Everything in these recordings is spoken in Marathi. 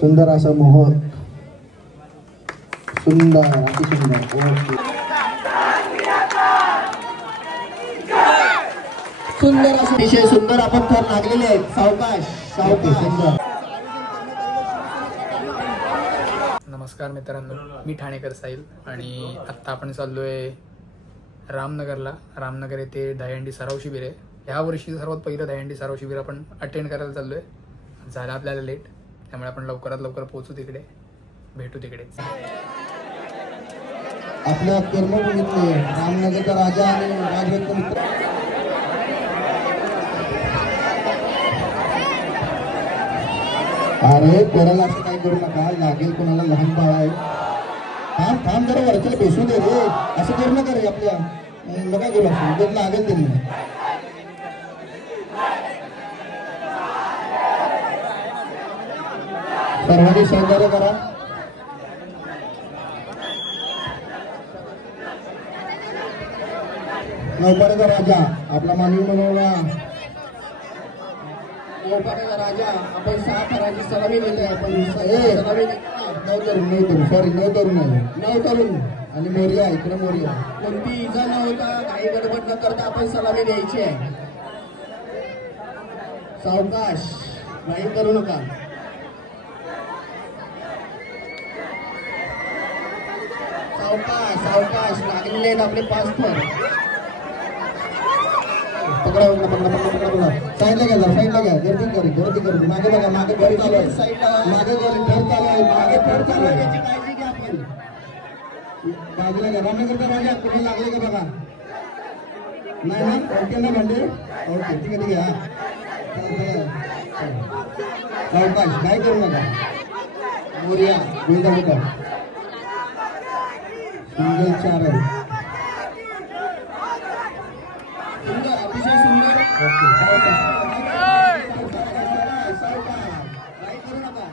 सुंदर असा मोहक, सुंदर अतिसुंदर. सुंदर असं अतिशय सुंदर आपण थर लागलेले आहेत. सावकाश सावकाश सुंदर. नमस्कार मित्रांनो, मी ठाणेकर साहिल आणि आत्ता आपण चाललोय रामनगरला. रामनगर येथे दहीहंडी सराव शिबिर आहे. ह्या वर्षी सर्वात पहिलं दहीहंडी सराव शिबिर आपण अटेंड करायला चाललोय. झालं आपल्याला लेट, त्यामुळे आपण लवकरात लवकर पोहोचू तिकडे, भेटू तिकडेच. आपल्या कर्मभूमीतले रामनगरचा राजा आणि राजरत्न मित्र. अरे कोणाला असं काही करू नका, लागेल कोणाला. लहान बाळ आहे. थांब थांब जरा वरच्याला बेसू दे रे. असं करू नका रे. आपल्या नका करू असं, लागेल त्यांनी. सर्वांनी सहकार्य करा. नौपाड्याचा राजा आपला मानवी मनोरा. नौपाड्याचा राजा आपण 6 थराची सलामी दिली. आपण सलामी 9 तरुण सॉरी 9 तरुण आहे. 9 तरुण आणि मोर्या. इकडे मोर्या. कोणती इजा न होता, काही गडबड न करता आपण सलामी द्यायची आहे. सावकाश, नाही करू नका. सावकाश सावकाश. लागलेले आहेत आपले 5 थर. पकडा पकडा पकडा पकडा पकडा. साईडला घ्या जरा, साईडला घ्या. गर्दी करू. मागे बघा, मागे घर चालू आहे. मागे घर चालू आहे. मागे घर चालू आहे. याची काळजी घ्या आपण. बाजूला घ्या. रामनगरचा राजा कुठे लागले का बघा. नाही ना, ओके ना भांडे. ओके ठीक आहे ठीक आहे. सावकाश, काय करू नका. मोर्या गोविंदा होता. सिंगल 4 आहे. सुंदर, अतिशय सुंदर. काय करू नका.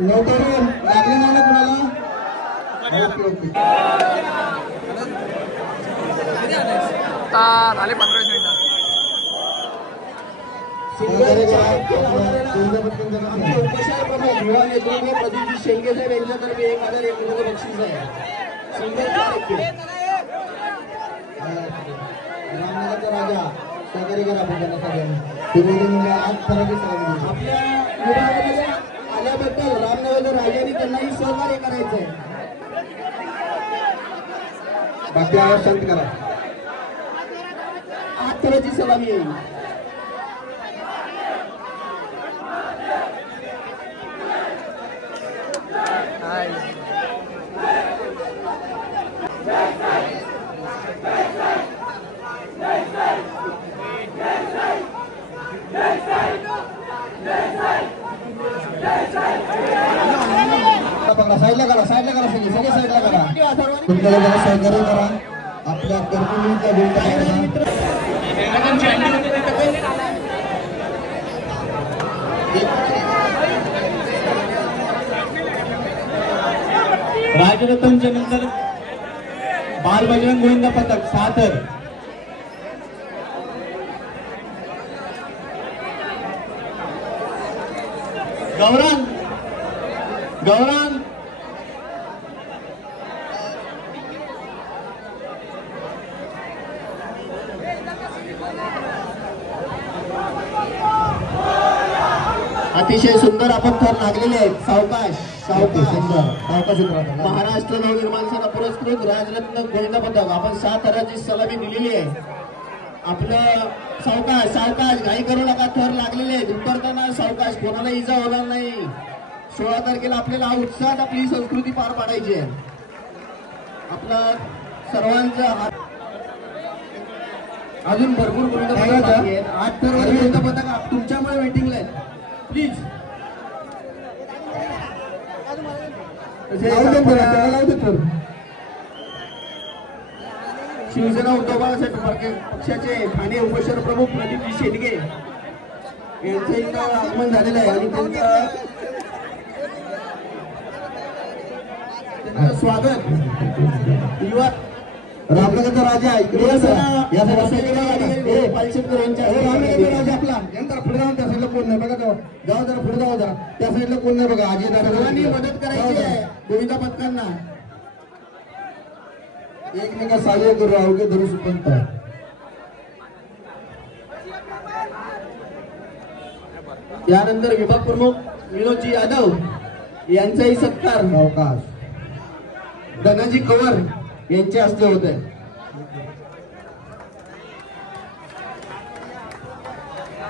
नवतरुण लागले नाही ना कुणाला. Okay okay. झाले 15 मिनिटं. प्रदीप शेंगे साहेब यांच्यातर्फे 1001 रुपये बक्षीस आहे. रामनगरचा राजा सहकारी करा आपण त्यांना सगळ्यांनी. 8 थराची सलामी आपल्या विभागामध्ये आल्याबद्दल रामनगरच्या राजाने त्यांनाही सहकार्य करायचंय. बाकी आवाज शांत करा. 8 थराची सलामी येईल. साईडला करा, साईडला करा. सगळे साईडला करा. तुमच्या सहकार्य करा. आपल्या कर्तृत्वाचा राजरत्नच्या नंतर बाल बजरंग गोविंदा पथक 6 थर. गौरांग गौरांग अतिशय सुंदर आपण थर लागलेले आहेत. सावकाश सावकाश सुंदर. सावकाश. महाराष्ट्र नवनिर्माण सेना पुरस्कृत राजरत्न गोविंदा पथक आपण 6 थराची सलामी दिलेली आहे. आपलं सावकाश सावकाश, घाई करू नका. थर लागलेले आहेत. उतरताना सावकाश, कोणाला इजा होणार नाही. 16 तारखेला आपल्याला हा उत्साहात आपली संस्कृती पार पाडायची आहे. आपला सर्वांचा अजून भरपूर गोविंदा पथक आहेत. 8 थर गोविंदा पथक तुमच्यामुळे वेटिंगला आहेत. प्लीज शिवसेना उद्धव बाळासाहेब पक्षाचे ठाणे उपशहर प्रमुख प्रदीप शेटगे यांचं इथं आगमन झालेलं आहे आणि त्यांचं स्वागत युवा रामनगरचा राजा इकडे या पालशेतकर यांच्या रामनगरचा राजा आपला यांचा पुढे जाऊन त्या साईडला कोण नाही बघा जाऊ जरा पुढे जाऊ जरा त्या साईडला कोण नाही बघा आजी दादांनी मदत करायची आहे गोविंदा पथकांना एकमेका सहाय्य करू अवघे धरू सुपंत यानंतर विभाग प्रमुख विनोदजी यादव यांचाही सत्कार अवकाश धनाजी कवर यांचे हस्ते होते.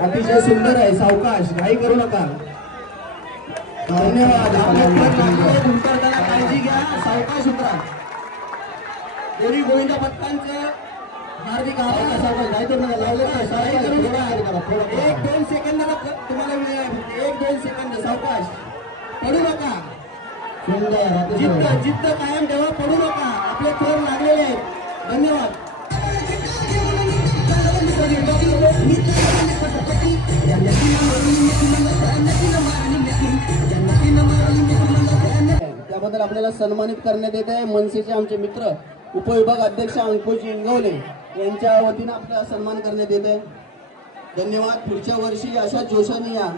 अतिशय सुंदर आहे सावकाश घाई करू नका. धन्यवाद. उतरताना काळजी घ्या सावकाश उतरा. दोन्ही गोविंदा पथकांचं हार्दिक आभार. सावकाश घाई करू नका. लावले एक दोन सेकंद तुम्हाला वेळ आहे. 1-2 सेकंद सावकाश पडू नका. जिद्द कायम ठेवा पडू नका. आपले थोर लागलेले आहेत. धन्यवाद. त्याबद्दल आपल्याला सन्मानित करण्यात येत आहे. मनसेचे आमचे मित्र उपविभाग अध्यक्ष अंकुशजी इंगवले यांच्या वतीनं आपला सन्मान करण्यात येत आहे. धन्यवाद. पुढच्या वर्षी अशा जोशाने या.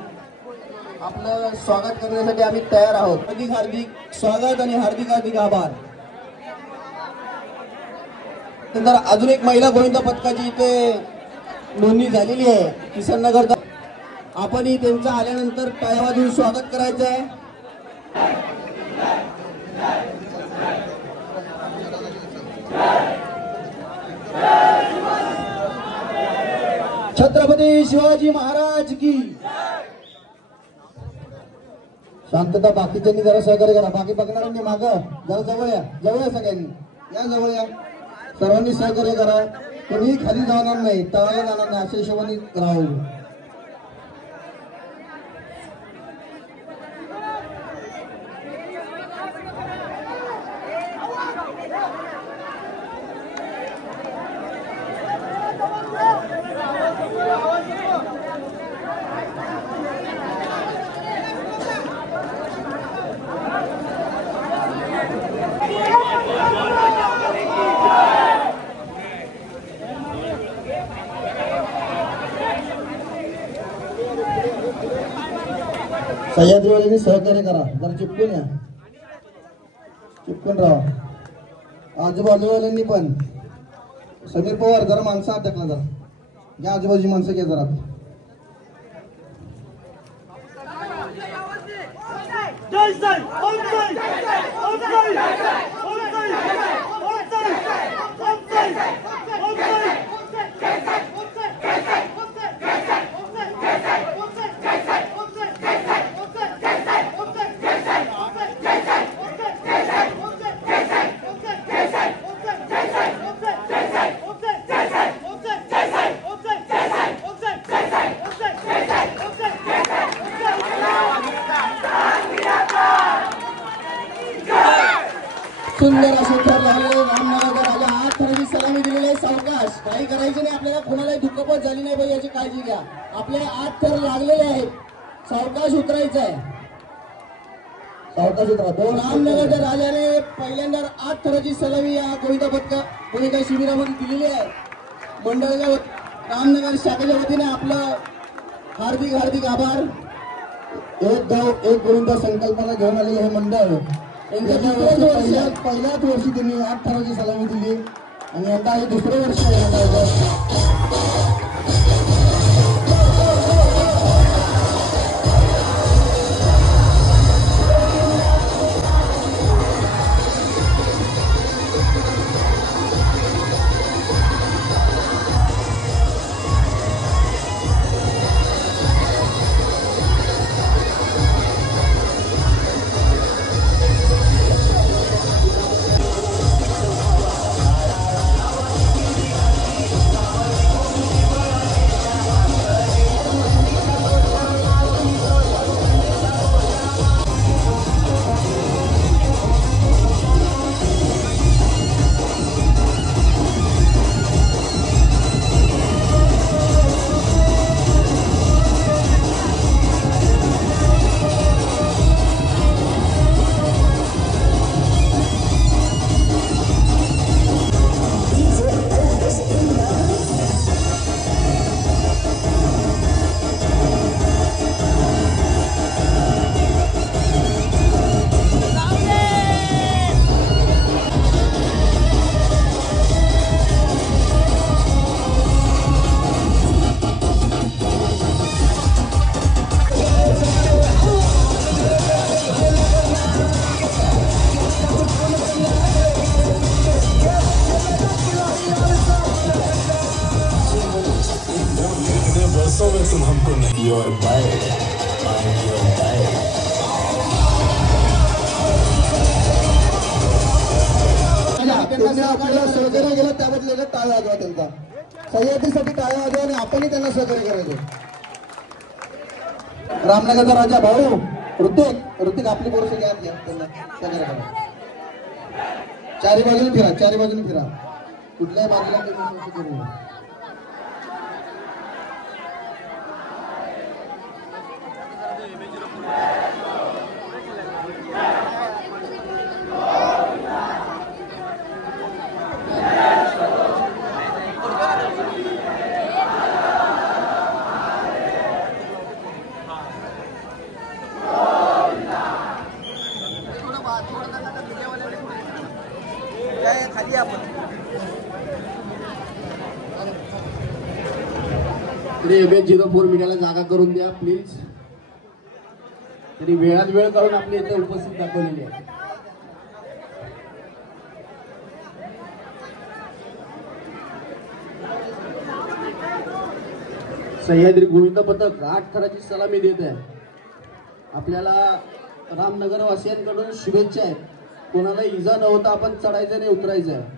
आपलं स्वागत करण्यासाठी आम्ही तयार आहोत. हार्दिक स्वागत आणि हार्दिक आभार. नंतर अजून एक महिला गोविंदा पथकाची इथे नोंदणी झालेली आहे किसननगर. आपणही त्यांचं आल्यानंतर टाळ्या वाजवून स्वागत करायचं आहे. छत्रपती शिवाजी महाराज की. शांतता. बाकीच्यांनी जरा सहकार्य करा. बाकी बघणाऱ्यांनी माग जरा जवळ या. जवळ या सगळ्यांनी या. जवळ या. सर्वांनी सहकार्य करा. कोणीही खाली जाणार नाही तळाला जाणार नाही अशा हिशोबाने राहू. सह्याद्रीवाल्यांनी सहकार्य करा. जरा चिपकून या. चिपकून राहा. आजूबाजूवाल्यांनी पण. समीर पवार जरा माणसं हात टाकला. जरा या आजूबाजूची माणसं घ्या जरा. सुंदर असे थर लागले. रामनगरचा राजा हात थराची सलामी दिलेली आहे. सावकाश. काही करायचं नाही. आपल्याला कोणालाही दुखापत झाली नाही पाहिजे याची काळजी घ्या. आपले हात थर लागलेले आहेत. सावकाश उतरायचं आहे. सावकाश उतरा. रामनगरच्या राजाने पहिल्यांदा 8 थराची सलामी या गोविंदा शिबिरामध्ये दिलेली आहे. मंडळाच्या रामनगर शाखेच्या वतीने आपलं हार्दिक आभार. एक गाव एक गोविंदा संकल्पना घेऊन आलेले हे मंडळ. पहिल्याच वर्षी त्यांनी 8 थराची सलामी दिली आणि आता हे दुसरं वर्ष आपल्याला सहकार्य केलं त्याबद्दल टाळ्या वाजवा त्यांचा सह्याद्रीसाठी टाळ्या वाजवा आणि आपणही त्यांना सहकार्य करायचे. रामनगरचा राजा भाऊ ऋतिक आपली बोरसे घ्या त्यांना सहकार्य करा. चारी बाजूने फिरा कुठल्याही बाजूला करू. MH04 मीडियाला जागा करून द्या प्लीज. तरी वेळात वेळ काढून आपली इथे उपस्थित दाखवलेली आहे. सह्याद्री गोविंद पथक 8 थराची सलामी देत आहे. आपल्याला रामनगर वासियांकडून शुभेच्छा आहेत. कोणाला इजा न होता आपण चढायचं नाही उतरायचं आहे.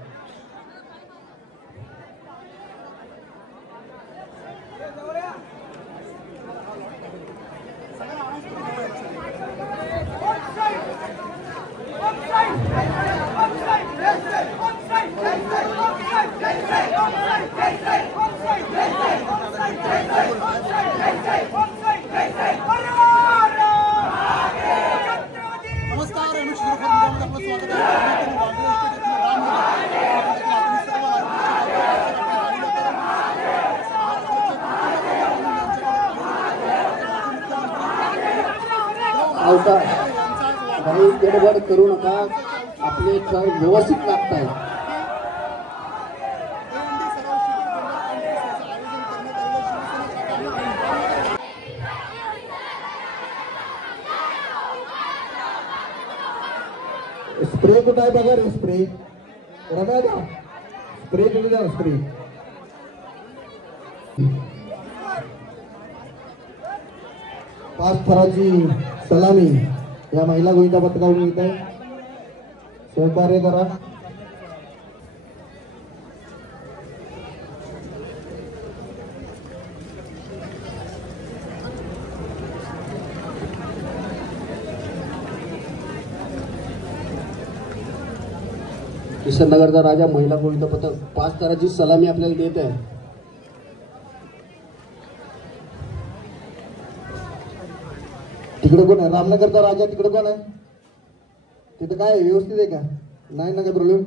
काही गडबड करू नका. आपले खेळ व्यवस्थित लागत आहे. स्प्रे कुठं आहे बघा रे. स्प्रे स्प्रे कुठे द्या. स्प्रे 5 थराची सलामी या महिला गोविंदा पथकावरून येत आहे. सहकार्य करा. किशननगरचा राजा महिला गोविंदा पथक 5 थराची सलामी आपल्याला देत आहे. तिकडे कोण आहे? रामनगरचा राजा तिकडे कोण आहे? तिथं काय व्यवस्थित आहे का? नाही ना काय प्रॉब्लेम?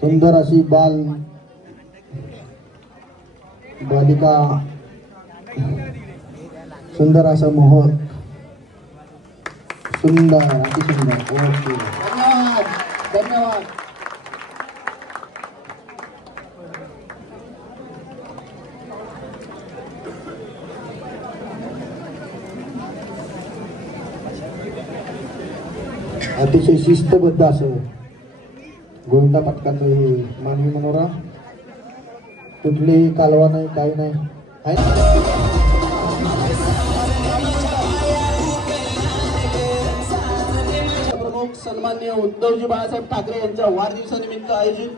सुंदर अशी बालिका सुंदर असा मोहर सुंदर अति सुंदर. ओके धन्यवाद. अतिशय शिस्तबद्ध असं गोविंदा पथकाचं हे मानवी मनोरा. कुठलीही कालवा नाही काही नाही. प्रमुख सन्माननीय उद्धवजी बाळासाहेब ठाकरे यांच्या वाढदिवसानिमित्त आयोजित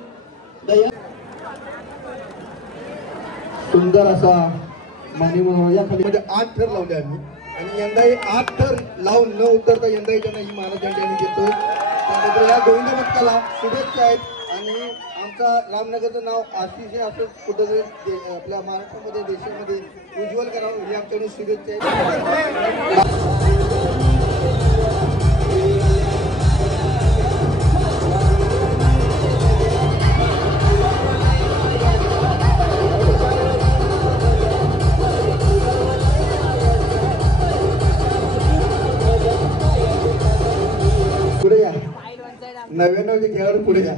सुंदर असा मानवी मनोरा. या खाली 8 थर लावले आम्ही आणि यंदाही 8 थर लावून न उतरता यंदाही त्यांना ही मानधन आम्ही देतो. त्याबद्दल या गोविंदा पथकाला शुभेच्छा आहेत. आणि आमचा रामनगरचं नाव अतिशय असं कुठंतरी आपल्या महाराष्ट्रामध्ये देशामध्ये उज्ज्वल करावं ही आमच्याकडून शुभेच्छा आहेत. पुढे या 99 खेळाडू पुढे या.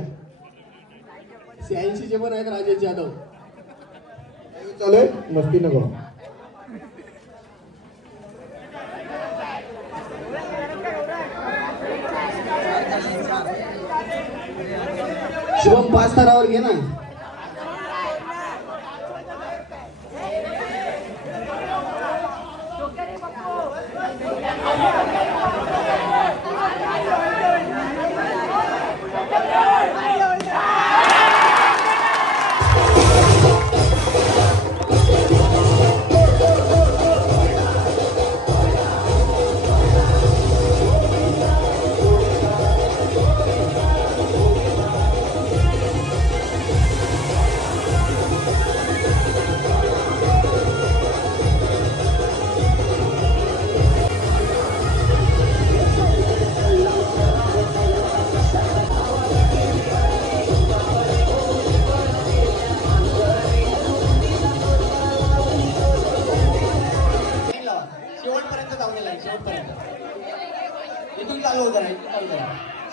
86 पण आहेत राजेश जाधव. चालू आहे मस्ती नको. शुभम 5 थरावर घे ना.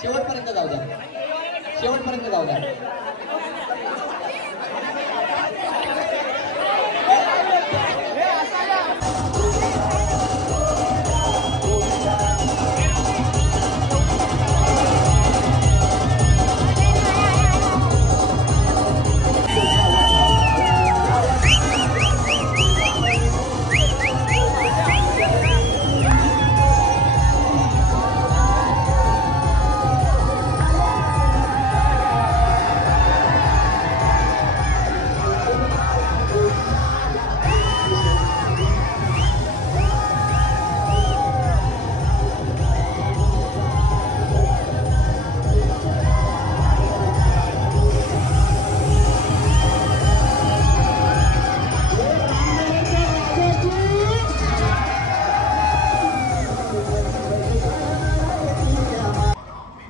शेवटपर्यंत जाऊ द्या, शेवटपर्यंत जाऊ द्या.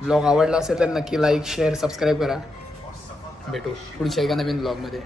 ब्लॉग आवडला असेल तर नक्की लाईक शेअर सबस्क्राईब करा. भेटू पुढच्या एका नवीन ब्लॉगमध्ये.